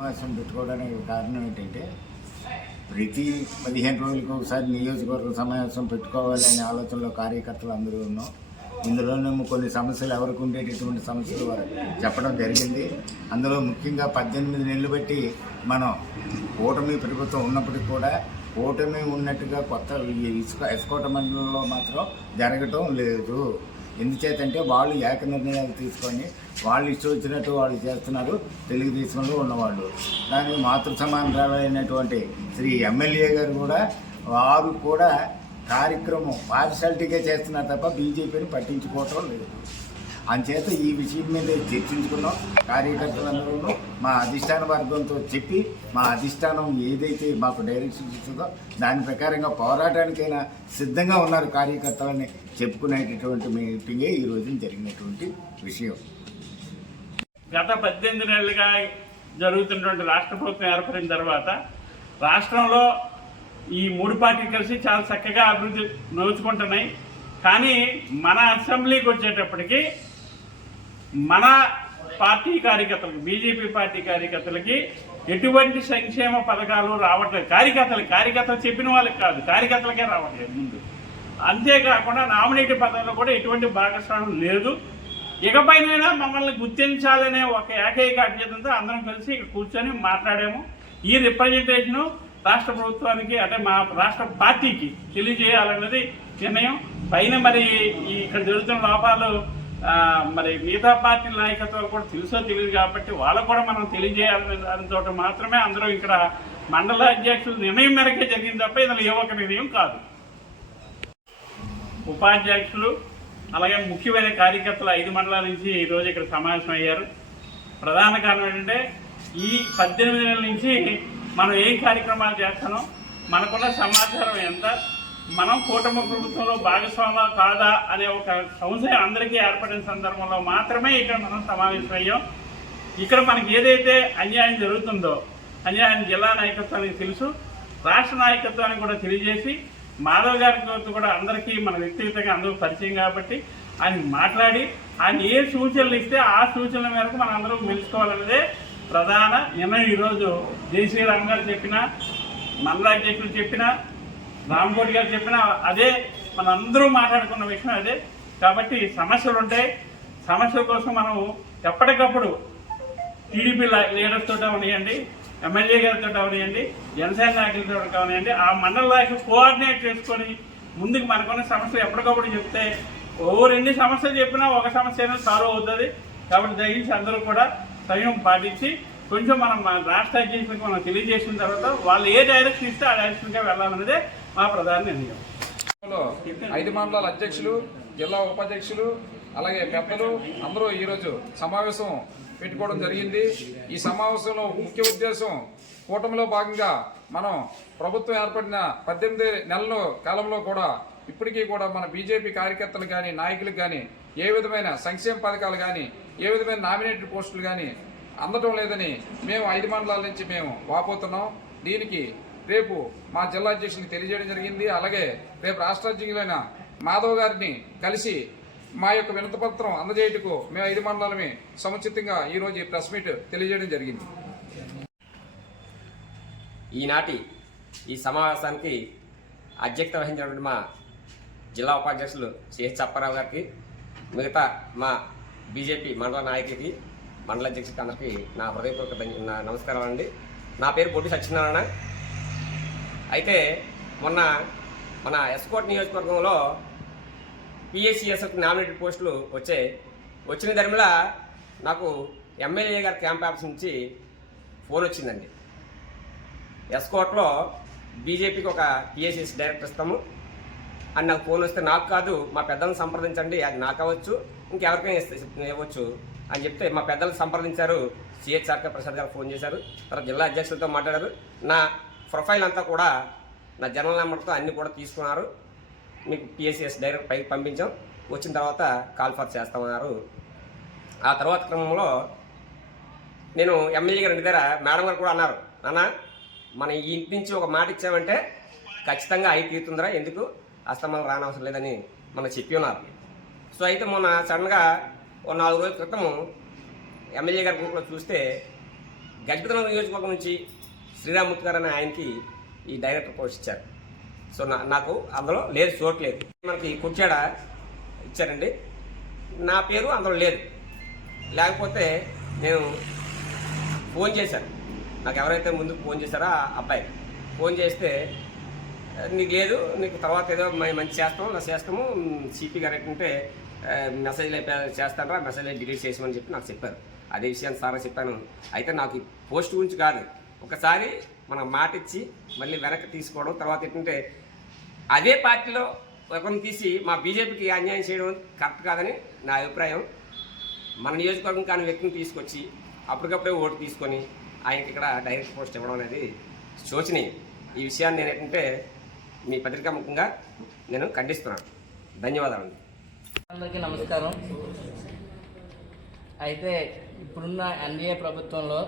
సమావేశం పెట్టుకోవడానికి కారణం ఏంటంటే ప్రతి పదిహేను రోజులకు ఒకసారి నియోజకవర్గ సమావేశం పెట్టుకోవాలనే ఆలోచనలో కార్యకర్తలు అందరూ ఉన్నాం. ఇందులోనేమో కొన్ని సమస్యలు ఎవరికి ఉండేటటువంటి సమస్యలు వారు చెప్పడం జరిగింది. అందులో ముఖ్యంగా పద్దెనిమిది నెలలు బట్టి మనం కూటమి ప్రభుత్వం ఉన్నప్పటికీ కూడా ఓటమి ఉన్నట్టుగా కొత్త ఇసుక ఇసుకోట మండలంలో మాత్రం జరగటం లేదు. ఎందుచేతంటే వాళ్ళు ఏక నిర్ణయాలు తీసుకొని వాళ్ళు ఇష్టం వచ్చినట్టు వాళ్ళు చేస్తున్నారు. తెలుగుదేశంలో ఉన్నవాళ్ళు. దానికి మాతృ సమానమైనటువంటి శ్రీ ఎమ్మెల్యే గారు కూడా వారు కూడా కార్యక్రమం పార్షాలిటీగా చేస్తున్నారు తప్ప బీజేపీని పట్టించుకోవటం లేదు. అంచేత ఈ విషయం మీద చర్చించుకున్నాం. కార్యకర్తలందరూ మా అధిష్టాన వర్గంతో చెప్పి మా అధిష్టానం ఏదైతే మాకు డైరెక్షన్ ఇస్తుందో దాని ప్రకారంగా పోరాటానికైనా సిద్ధంగా ఉన్నారు కార్యకర్తలని చెప్పుకునేటటువంటి మీటింగే ఈ రోజున జరిగినటువంటి విషయం. గత పద్దెనిమిది నెలలుగా జరుగుతున్నటువంటి రాష్ట్ర ప్రభుత్వం ఏర్పడిన తర్వాత రాష్ట్రంలో ఈ మూడు పార్టీలు కలిసి చాలా చక్కగా అభివృద్ధి నోచుకుంటున్నాయి. కానీ మన అసెంబ్లీకి వచ్చేటప్పటికి మన పార్టీ కార్యకర్తలకు బీజేపీ పార్టీ కార్యకర్తలకి ఎటువంటి సంక్షేమ పథకాలు రావట్లేదు. కార్యకర్తలు కార్యకర్తలు చెప్పిన వాళ్ళకి కాదు కార్యకర్తలకే రావట్లేదు ముందు. అంతేకాకుండా నామినేటి పథకంలో కూడా ఎటువంటి భాగస్వామ్యం లేదు. ఇకపైన మమ్మల్ని గుర్తించాలనే ఒక ఏకైక అభ్యర్థంతో అందరం కలిసి ఇక్కడ కూర్చొని మాట్లాడాము. ఈ రిప్రజెంటేషను రాష్ట్ర ప్రభుత్వానికి అంటే మా రాష్ట్ర పార్టీకి తెలియజేయాలన్నది నిర్ణయం. పైన మరి ఇక్కడ జరుగుతున్న లోపాలు మరి మిగతా పార్టీల నాయకత్వాలు కూడా తెలుసో తెలియదు కాబట్టి వాళ్ళకు కూడా మనం తెలియజేయాలనే దానితో మాత్రమే అందరూ ఇక్కడ మండల అధ్యక్షుల నిర్ణయం మేరకే జరిగింది తప్ప ఇందులో ఏ ఒక్క నిర్ణయం కాదు. ఉపాధ్యక్షులు అలాగే ముఖ్యమైన కార్యకర్తలు ఐదు మండలాల నుంచి ఈరోజు ఇక్కడ సమావేశం అయ్యారు. ప్రధాన కారణం ఏంటంటే ఈ పద్దెనిమిది నెలల నుంచి మనం ఏం కార్యక్రమాలు చేస్తానో మనకున్న సమాచారం ఎంత మనం కూటమి ప్రభుత్వంలో భాగస్వామ్యం కాదా అనే ఒక సంశయం అందరికీ ఏర్పడిన సందర్భంలో మాత్రమే ఇక్కడ మనం సమావేశమయ్యాం ఇక్కడ మనకి ఏదైతే అన్యాయం జరుగుతుందో అన్యాయం జిల్లా నాయకత్వానికి తెలుసు రాష్ట్ర నాయకత్వానికి కూడా తెలియజేసి మాధవ్ గారికి కూడా అందరికీ మన వ్యక్తిగతంగా అందరూ పరిచయం కాబట్టి ఆయన మాట్లాడి ఆయన ఏ సూచనలు ఇస్తే ఆ సూచనల మేరకు మనం అందరూ మెలుచుకోవాలన్నదే ప్రధాన నిర్ణయం ఈరోజు. జై శ్రీరామ్ గారు చెప్పిన మండలాధ్యక్షులు చెప్పిన రాంకోటి గారు చెప్పిన అదే మనందరూ మాట్లాడుకున్న విషయం అదే. కాబట్టి సమస్యలు ఉంటాయి. సమస్యల కోసం మనం ఎప్పటికప్పుడు టీడీపీ లీడర్స్ తోట అవనియండి ఎమ్మెల్యే గారితో అవనియండి జనసేన నాయకులతో అవనియండి ఆ మండల నాయకులు కోఆర్డినేట్ చేసుకొని ముందుకు మనకున్న సమస్యలు ఎప్పటికప్పుడు చెప్తే ఓ రెండు సమస్యలు చెప్పినా ఒక సమస్య అయినా సాల్వ్ అవుతుంది. కాబట్టి దయచేసి అందరూ కూడా సంయమం పాటించి కొంచెం మనం మన రాష్ట్ర అధ్యక్షులకు మనం తెలియజేసిన తర్వాత వాళ్ళు ఏ డైరెక్షన్ ఇస్తే ఆ డైరెక్షన్గా వెళ్ళాలన్నదే మా ప్రధాన నిర్ణయం. ఐదు మండలాల అధ్యక్షులు జిల్లా ఉపాధ్యక్షులు అలాగే పెద్దలు అందరూ ఈరోజు సమావేశం పెట్టుకోవడం జరిగింది. ఈ సమావేశంలో ముఖ్య ఉద్దేశం కూటమిలో భాగంగా మనం ప్రభుత్వం ఏర్పడిన పద్దెనిమిది నెలల కాలంలో కూడా ఇప్పటికీ కూడా మన బీజేపీ కార్యకర్తలు కానీ నాయకులకు కానీ ఏ విధమైన సంక్షేమ పథకాలు కానీ ఏ విధమైన నామినేటెడ్ పోస్టులు కానీ అందటం లేదని మేము ఐదు మండలాల నుంచి మేము వాపోతున్నాం. దీనికి రేపు మా జిల్లా అధ్యక్షులకు తెలియజేయడం జరిగింది. అలాగే రేపు రాష్ట్ర అధ్యక్షులైన మాధవ్ గారిని కలిసి మా యొక్క వినతిపత్రం అందజేయటకు మేము ఐదు మండలమే సముచితంగా ఈరోజు ఈ ప్రెస్ మీట్ తెలియజేయడం జరిగింది. ఈనాటి ఈ సమావేశానికి అధ్యక్షత వహించినటువంటి మా జిల్లా ఉపాధ్యక్షులు సిహెచ్ అప్పారావు గారికి మిగతా మా బీజేపీ మండల నాయకుడికి మండల అధ్యక్షుడికి అందరికీ నా హృదయపూర్వక నమస్కారం అండి. నా పేరు బొడ్డు సత్యనారాయణ. అయితే మొన్న మన ఎస్కోట్ నియోజకవర్గంలో పిఎస్సిఎస్ఎఫ్ నామినేటెడ్ పోస్టులు వచ్చాయి వచ్చిన ధర్మిలా నాకు ఎమ్మెల్యే గారి క్యాంప్ ఆఫీస్ నుంచి ఫోన్ వచ్చిందండి. ఎస్కోట్లో బీజేపీకి ఒక పిఎస్సిఎస్ డైరెక్టర్ ఇస్తాము. అని నాకు ఫోన్ వస్తే నాకు కాదు మా పెద్దలను సంప్రదించండి అది నాకు అవ్వచ్చు ఇంకెవరికైనా ఇస్తే ఇవ్వచ్చు అని చెప్తే మా పెద్దలు సంప్రదించారు. సిహెచ్ఆర్కే ప్రసాద్ గారు ఫోన్ చేశారు. తర్వాత జిల్లా అధ్యక్షులతో మాట్లాడారు. నా ప్రొఫైల్ అంతా కూడా నా జనరల్ నెంబర్తో అన్నీ కూడా తీసుకున్నారు. మీకు పిఎస్సిఎస్ డైరెక్ట్ పైకి పంపించాం. వచ్చిన తర్వాత కాల్ ఫర్ చేస్తామన్నారు. ఆ తర్వాత క్రమంలో నేను ఎమ్మెల్యే గారి దగ్గర మేడం గారు కూడా అన్నారు నాన్న మన ఈ ఇంటి నుంచి ఒక మాట ఇచ్చామంటే ఖచ్చితంగా అయి తీరుతుందిరా ఎందుకు? అస్తమానం రానవసరం లేదని మనం చెప్పి ఉన్నారు. సో అయితే మొన్న సడన్గా ఓ నాలుగు రోజుల క్రితం ఎమ్మెల్యే గారి గ్రూప్లో చూస్తే గడ్డితనం నియోజకవర్గం నుంచి శ్రీరామూర్తి గారు అనే ఆయనకి ఈ డైరెక్టర్ పోస్ట్ ఇచ్చారు. సో నా నాకు అందులో లేదు చోటు లేదు. మనకి కుర్చాడ ఇచ్చారండి. నా పేరు అందులో లేదు. లేకపోతే నేను ఫోన్ చేశాను. నాకు ఎవరైతే ముందు ఫోన్ చేశారో ఆ అబ్బాయి ఫోన్ చేస్తే నీకు లేదు నీకు తర్వాత ఏదో మంచి చేస్తాము నా చేస్తాము సిపి గారు ఏంటంటే మెసేజ్ చేస్తాను మెసేజ్లు మెసేజ్ డిలీట్ చేసామని చెప్పి నాకు చెప్పారు. అదే విషయాన్ని సార్ చెప్పాను. అయితే నాకు పోస్ట్ గురించి కాదు. ఒకసారి మనం మాట ఇచ్చి మళ్ళీ వెనక్కి తీసుకోవడం తర్వాత ఏంటంటే అదే పార్టీలో ఒకరిని తీసి మా బీజేపీకి అన్యాయం చేయడం కరెక్ట్ కాదని నా అభిప్రాయం. మన నియోజకవర్గం కాని వ్యక్తిని తీసుకొచ్చి అప్పటికప్పుడే ఓటు తీసుకొని ఆయనకి ఇక్కడ డైరెక్ట్ పోస్ట్ ఇవ్వడం అనేది శోచనీయం. ఈ విషయాన్ని నేను ఏంటంటే మీ పత్రికా ముఖంగా నేను ఖండిస్తున్నాను. ధన్యవాదాలు అందరికీ నమస్కారం. అయితే ఇప్పుడున్న ఎన్డీఏ ప్రభుత్వంలో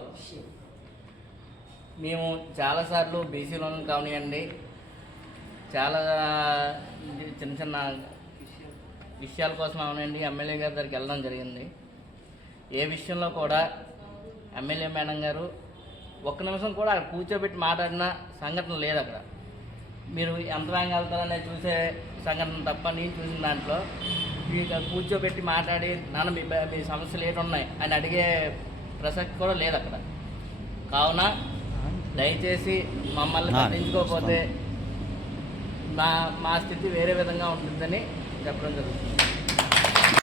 మేము చాలాసార్లు బీసీలోను కానివ్వండి చాలా చిన్న చిన్న విషయాల కోసం అవనండి. ఎమ్మెల్యే గారి దగ్గరికి వెళ్ళడం జరిగింది. ఏ విషయంలో కూడా ఎమ్మెల్యే మేడం గారు ఒక్క నిమిషం కూడా అక్కడ కూర్చోబెట్టి మాట్లాడిన సంఘటన లేదు అక్కడ. మీరు ఎంత వేగంగా వెళ్తారనేది చూసే సంఘటన తప్ప నేను చూసిన దాంట్లో మీకు కూర్చోబెట్టి మాట్లాడి నాన్న మీ మీ సమస్యలు ఏంటి ఉన్నాయి? అని అడిగే ప్రసక్తి కూడా లేదు అక్కడ. కావున దయచేసి మమ్మల్ని పట్టించుకోకపోతే మా మా స్థితి వేరే విధంగా ఉంటుందని చెప్పడం జరుగుతుంది.